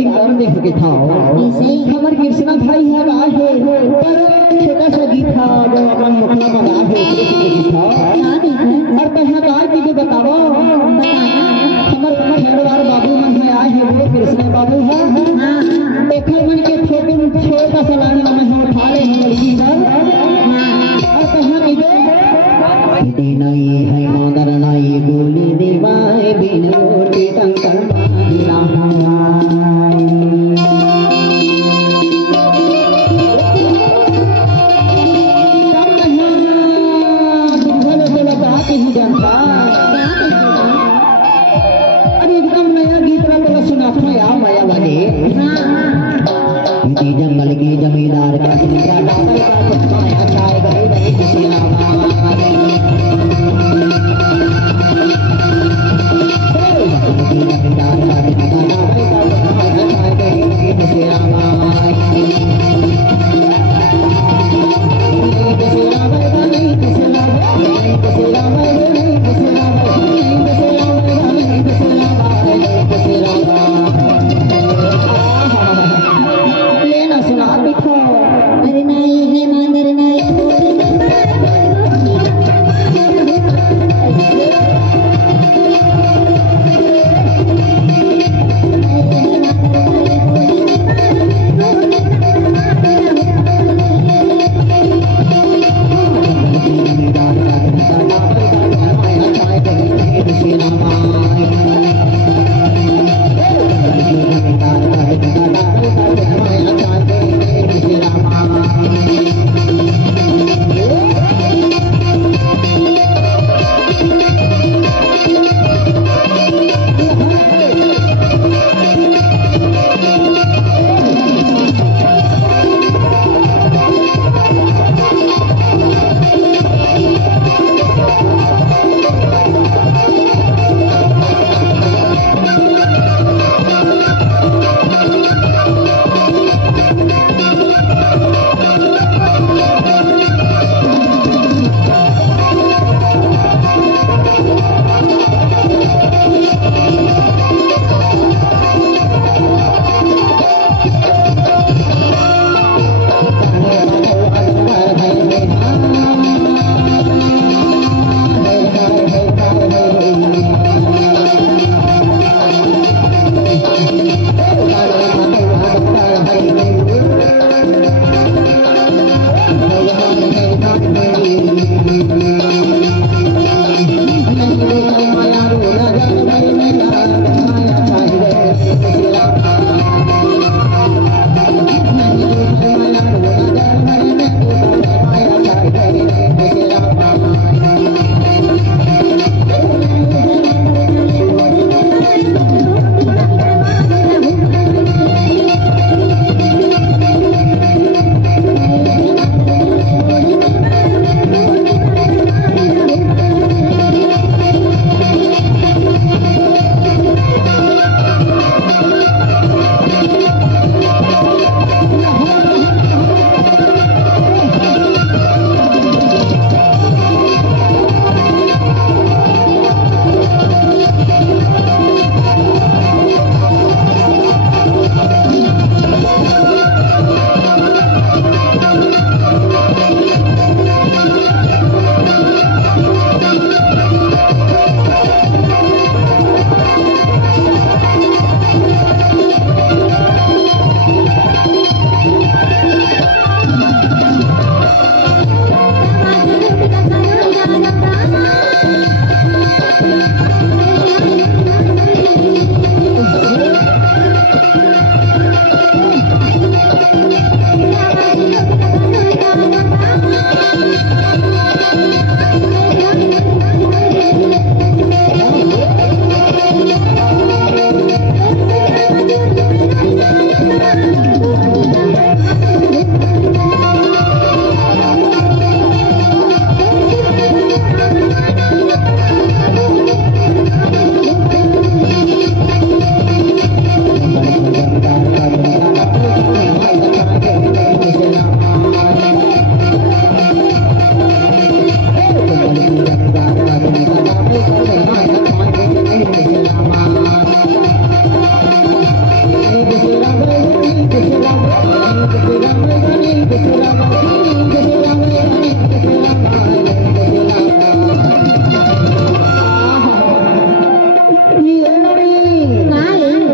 रिकॉर्डिंग और देख के था हमारे कृष्णा भाई है आज पर छोटा सा गीत था जो अपन मुखला बना है गीत था और कहाकार की जो बताओ हमारे खेलवार बाबू मन है आए हैं वो कृष्णा बाबू है देखल मन के छोटा सा लाने में हम उठा ले हैं लड़की और कहां की देना ये है मगर ना ये गोली देवाए बिन रोटी कंकड़ मारिला अरे एकदम नया गीत वाला सुना था यार माया वाले जंगल की जमींदार का माया चाय गई नहीं किसी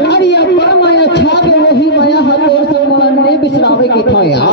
अरे ये बड़ा माया छा के वही माया हतोर से मन ने बिसरावे के था यार